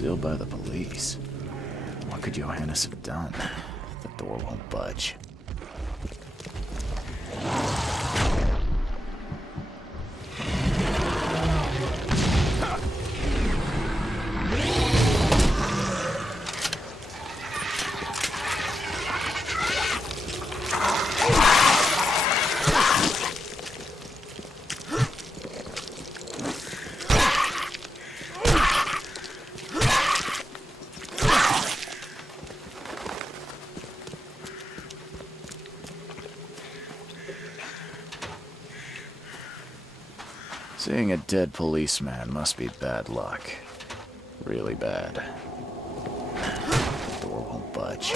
Sealed by the police. What could Johannes have done? The door won't budge. Seeing a dead policeman must be bad luck. Really bad. The door won't budge.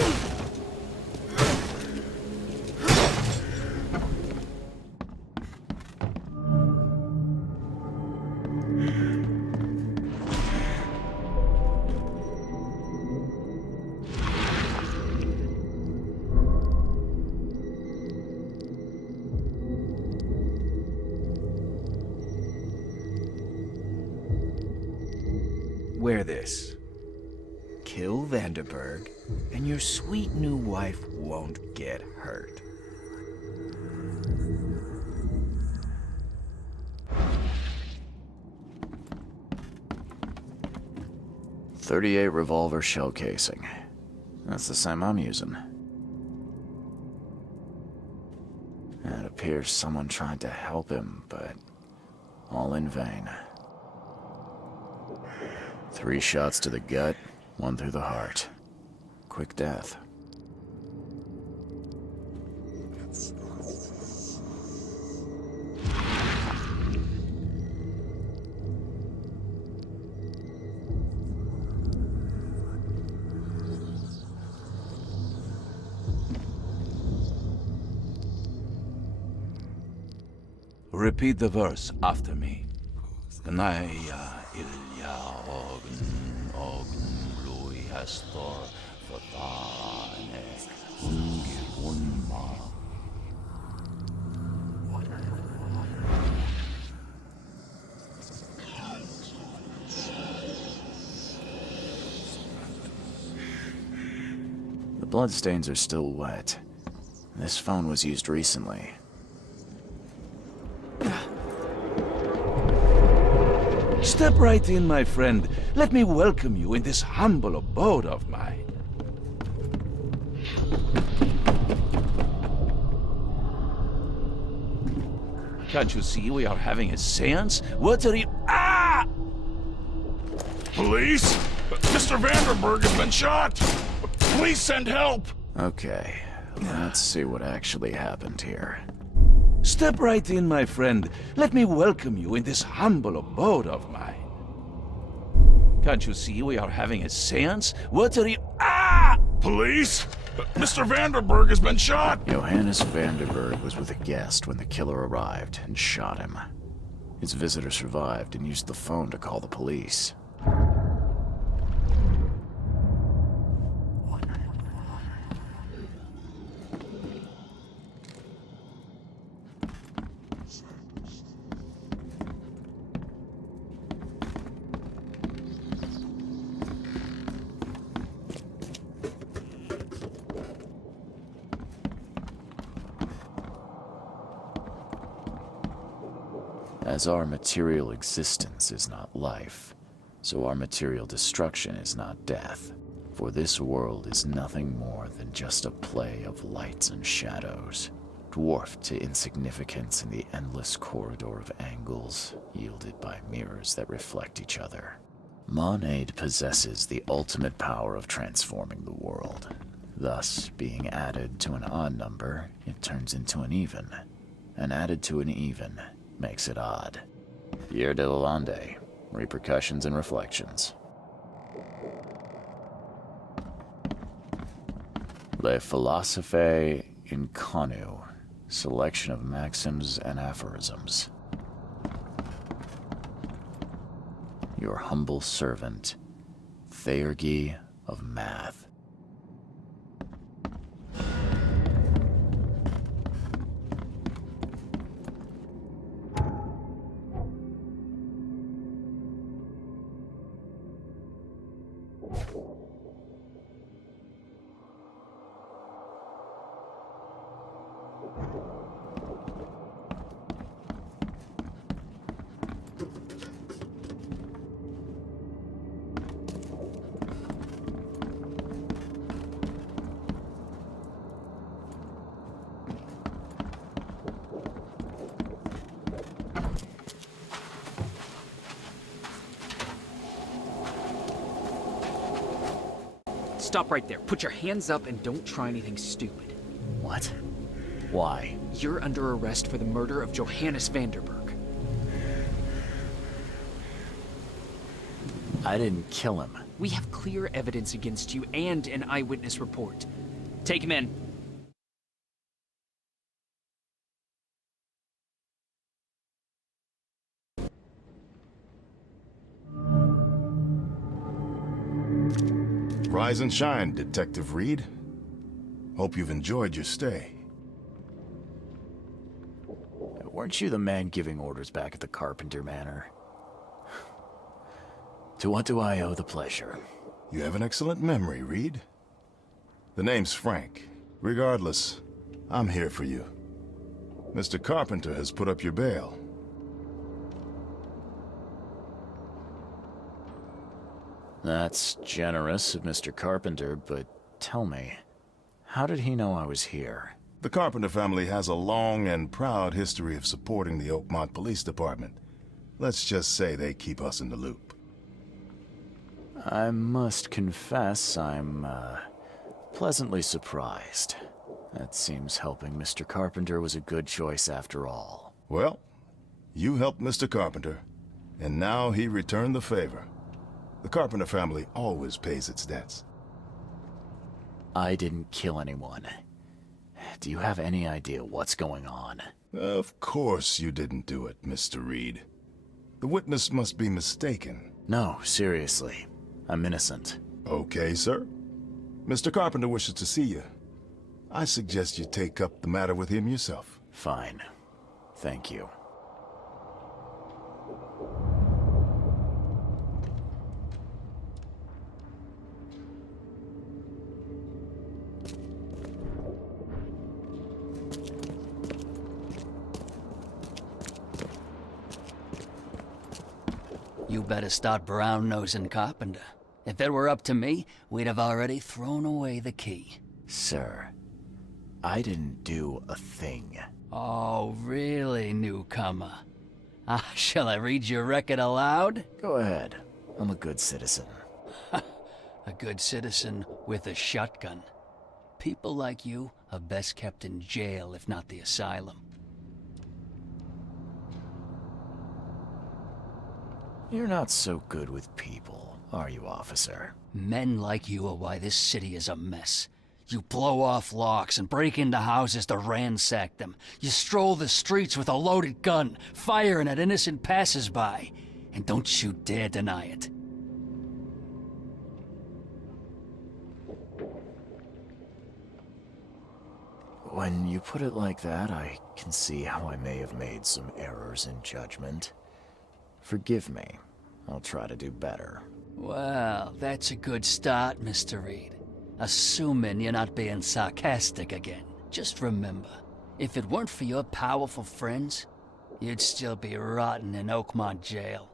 Wear this. Kill Vanderberg, and your sweet new wife won't get hurt. .38 revolver shell casing. That's the same I'm using. It appears someone tried to help him, but all in vain. 3 shots to the gut, 1 through the heart. Quick death. Repeat the verse after me. Gnaya ilya ogn lui hastor fatane ungir unma. The bloodstains are still wet. This phone was used recently. Step right in, my friend. Let me welcome you in this humble abode of mine. Can't you see we are having a seance? What are you— Ah! Police? Mr. Vanderberg has been shot! Please send help! Okay, let's see what actually happened here. Step right in, my friend. Let me welcome you in this humble abode of mine. Can't you see we are having a seance? What are you— Ah! Police? Mr. Vanderberg has been shot! Johannes Vanderberg was with a guest when the killer arrived and shot him. His visitor survived and used the phone to call the police. As our material existence is not life, so our material destruction is not death. For this world is nothing more than just a play of lights and shadows, dwarfed to insignificance in the endless corridor of angles yielded by mirrors that reflect each other. Monade possesses the ultimate power of transforming the world. Thus, being added to an odd number, it turns into an even, and added to an even makes it odd. Pierre de Lalande, Repercussions and Reflections. Le Philosophe Inconnu, Selection of Maxims and Aphorisms. Your humble servant, Theurgy of Math. Stop right there. Put your hands up and don't try anything stupid. What? Why? You're under arrest for the murder of Johannes Vanderberg. I didn't kill him. We have clear evidence against you and an eyewitness report. Take him in. Rise and shine, Detective Reed. Hope you've enjoyed your stay. Weren't you the man giving orders back at the Carpenter Manor? To what do I owe the pleasure? You have an excellent memory, Reed. The name's Frank. Regardless, I'm here for you. Mr. Carpenter has put up your bail. That's generous of Mr. Carpenter, but tell me, how did he know I was here? The Carpenter family has a long and proud history of supporting the Oakmont Police Department. Let's just say they keep us in the loop. I must confess I'm, pleasantly surprised. That seems helping Mr. Carpenter was a good choice after all. Well, you helped Mr. Carpenter, and now he returned the favor. The Carpenter family always pays its debts. I didn't kill anyone. Do you have any idea what's going on? Of course you didn't do it, Mr. Reed. The witness must be mistaken. No, seriously. I'm innocent. Okay, sir. Mr. Carpenter wishes to see you. I suggest you take up the matter with him yourself. Fine. Thank you. You better start brown-nosing Carpenter. If it were up to me, we'd have already thrown away the key. Sir, I didn't do a thing. Oh, really, newcomer? Shall I read your record aloud? Go ahead. I'm a good citizen. A good citizen with a shotgun. People like you are best kept in jail, if not the asylum. You're not so good with people, are you, officer? Men like you are why this city is a mess. You blow off locks and break into houses to ransack them. You stroll the streets with a loaded gun, firing at innocent passers-by. And don't you dare deny it. When you put it like that, I can see how I may have made some errors in judgment. Forgive me. I'll try to do better. Well, that's a good start, Mr. Reed. Assuming you're not being sarcastic again. Just remember, if it weren't for your powerful friends, you'd still be rotting in Oakmont jail.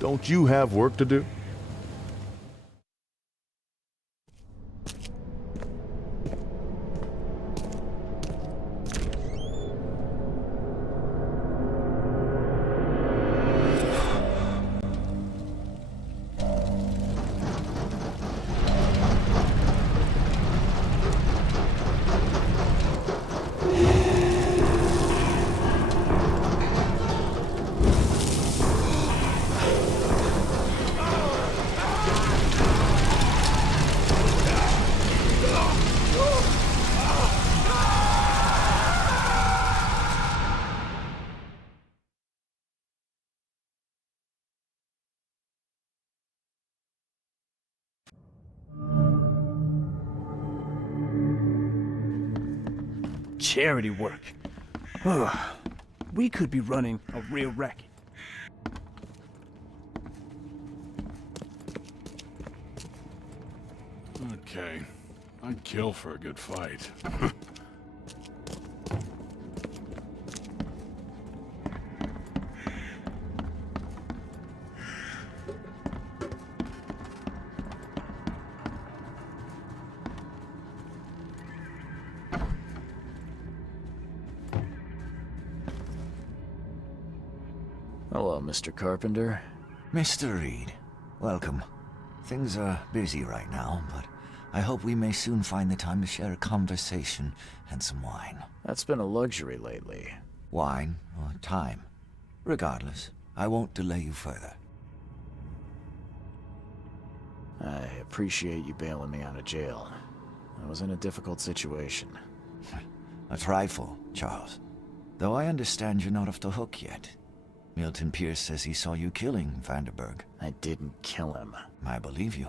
Don't you have work to do? Charity work. Ugh. We could be running a real racket. Okay. I'd kill for a good fight. Hello, Mr. Carpenter. Mr. Reed, welcome. Things are busy right now, but I hope we may soon find the time to share a conversation and some wine. That's been a luxury lately. Wine or time. Regardless, I won't delay you further. I appreciate you bailing me out of jail. I was in a difficult situation. A trifle, Charles. Though I understand you're not off the hook yet. Milton Pierce says he saw you killing Vanderberg. I didn't kill him. I believe you.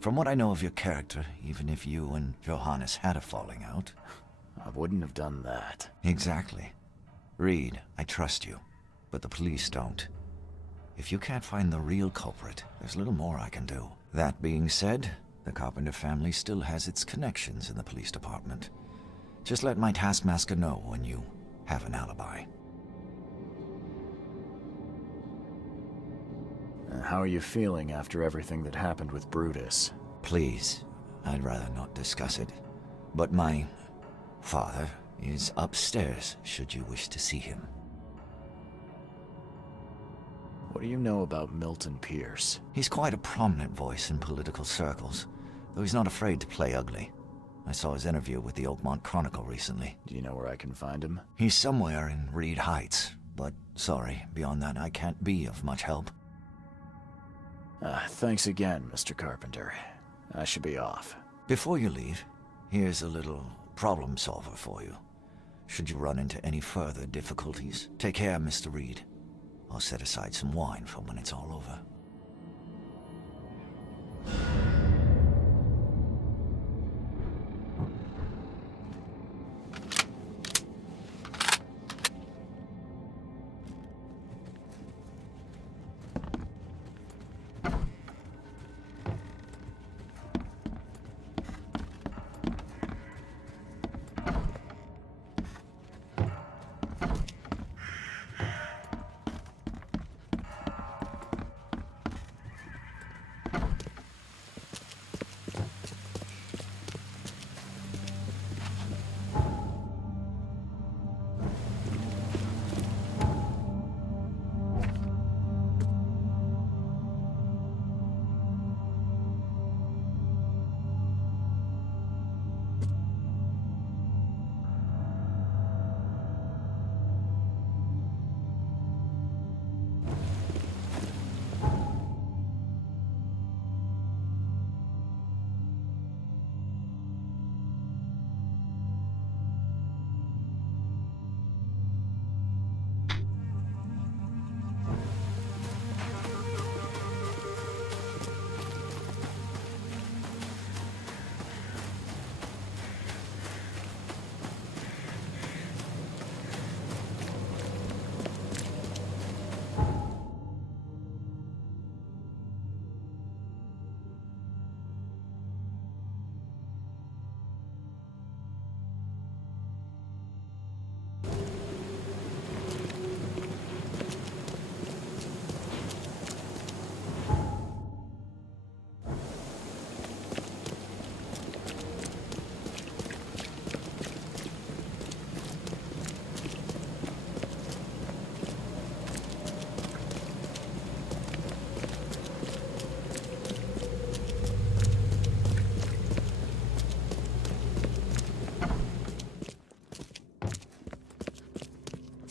From what I know of your character, even if you and Johannes had a falling out... I wouldn't have done that. Exactly. Reed, I trust you, but the police don't. If you can't find the real culprit, there's little more I can do. That being said, the Carpenter family still has its connections in the police department. Just let my taskmaster know when you have an alibi. How are you feeling after everything that happened with Brutus? Please, I'd rather not discuss it. But my father is upstairs, should you wish to see him. What do you know about Milton Pierce? He's quite a prominent voice in political circles, though he's not afraid to play ugly. I saw his interview with the Oakmont Chronicle recently. Do you know where I can find him? He's somewhere in Reed Heights, but sorry, beyond that I can't be of much help. Thanks again, Mr. Carpenter. I should be off. Before you leave, here's a little problem solver for you. Should you run into any further difficulties, take care, Mr. Reed. I'll set aside some wine for when it's all over.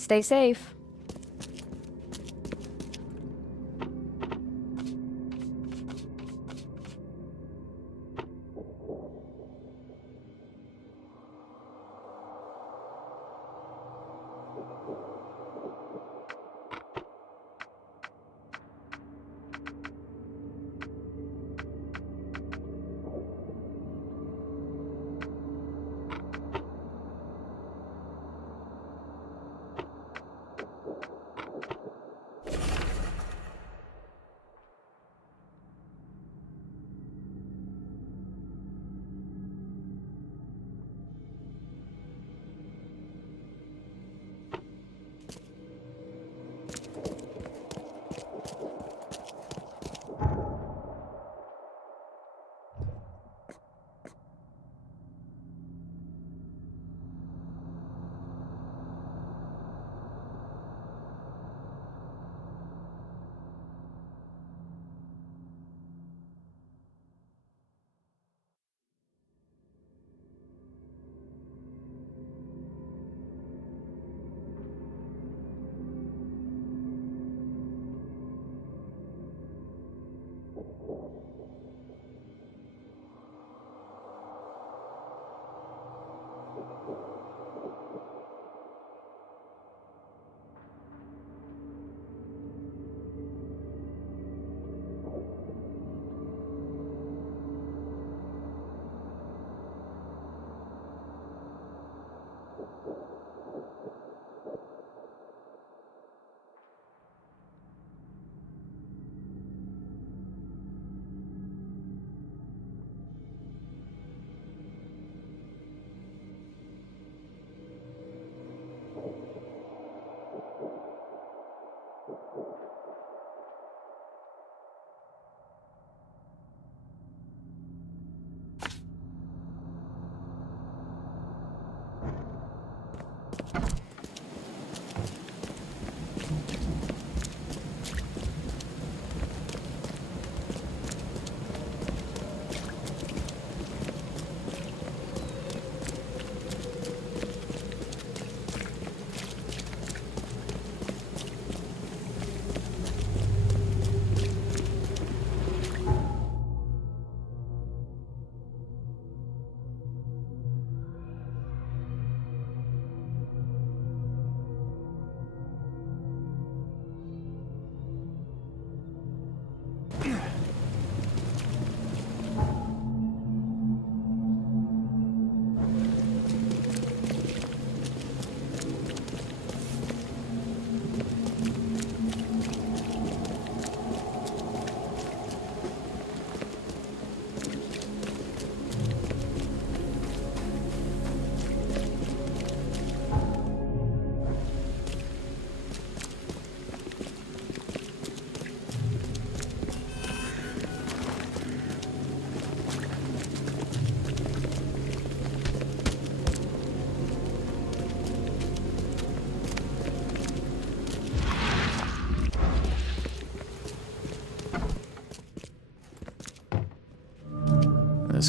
Stay safe.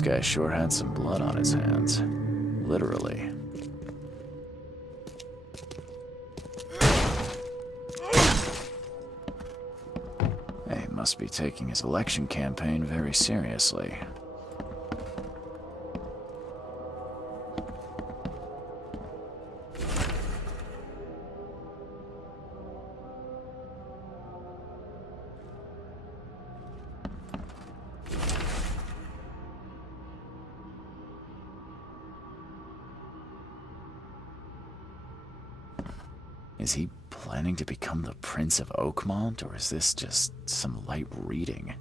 This guy sure had some blood on his hands. Literally. He must be taking his election campaign very seriously. Is he planning to become the Prince of Oakmont, or is this just some light reading?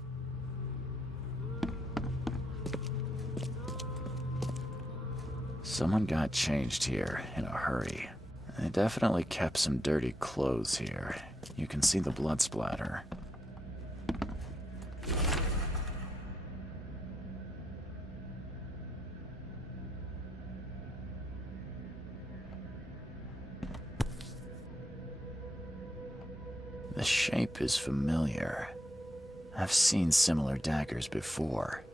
Someone got changed here in a hurry. They definitely kept some dirty clothes here. You can see the blood splatter. The shape is familiar. I've seen similar daggers before.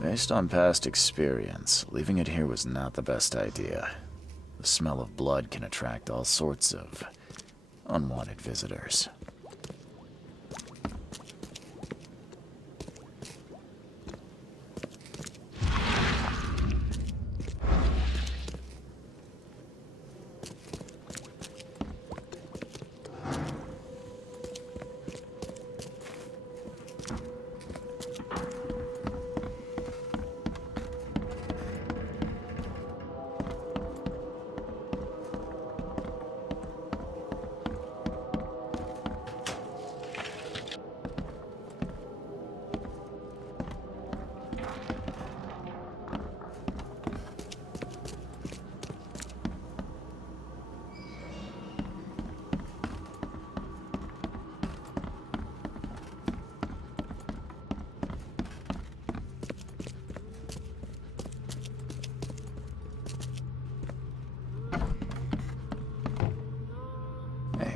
Based on past experience, leaving it here was not the best idea. The smell of blood can attract all sorts of unwanted visitors.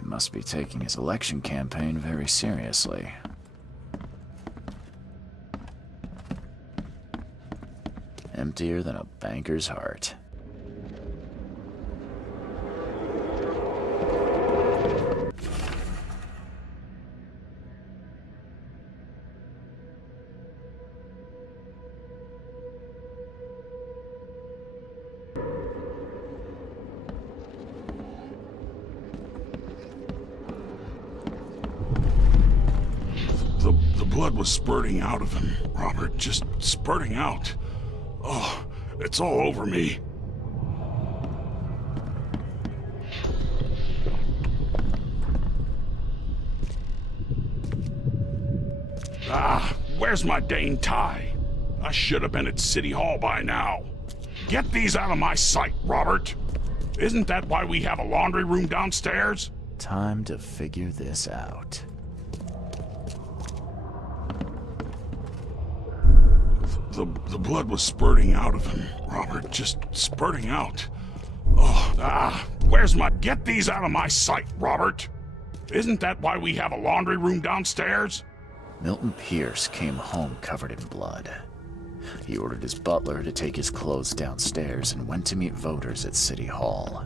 Must be taking his election campaign very seriously. Emptier than a banker's heart. The blood was spurting out of him, Robert. Just spurting out. Oh, it's all over me. Ah, where's my Dane tie? I should have been at City Hall by now. Get these out of my sight, Robert. Isn't that why we have a laundry room downstairs? Time to figure this out. The blood was spurting out of him, Robert. Just spurting out. Oh, Where's my... Get these out of my sight, Robert! Isn't that why we have a laundry room downstairs? Milton Pierce came home covered in blood. He ordered his butler to take his clothes downstairs and went to meet voters at City Hall.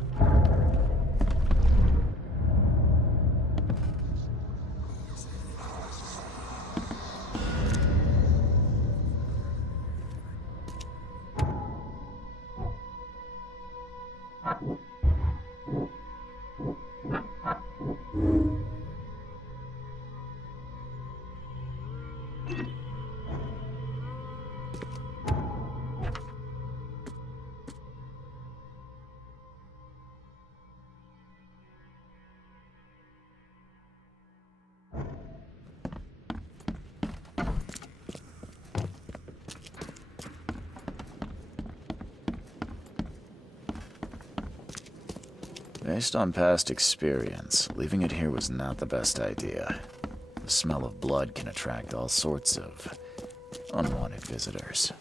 Based on past experience, leaving it here was not the best idea. The smell of blood can attract all sorts of unwanted visitors.